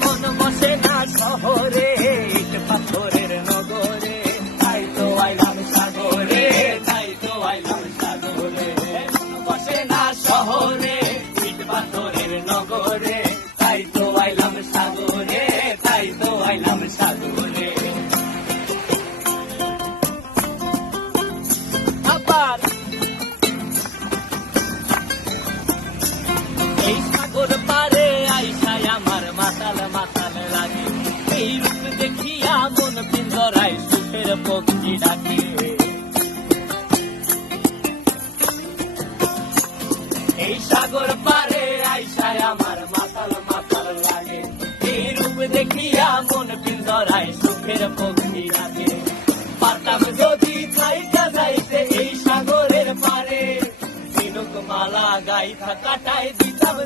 মন বসে না শহরে, ইট পাথরের নগরে, তাই তো আইলাম সাগরে, তাই তো আইলাম সাগরে। মন বসে না শহরে, ইট পাথরের নগরে, তাই তো আইলাম সাগরে, তাই তো আইলাম সাগরে। আবার এই সাগর পারে আইসায় আমার মাতাল মাতাল লাগে, এই রূপ দেখিয়া মন পিঞ্জরায় সুখের পক্ষী ডাকে। এই সাগর পারে আইসায় আমার মাতাল মাতাল লাগে, এই রূপ দেখিয়া মন পিঞ্জরায় সুখের পক্ষী ডাকে। পারতাম যদি থাইকা যাইতে এই সাগরের পারে, ঝিনুক মালা গাইথা কাটায় দিতাম।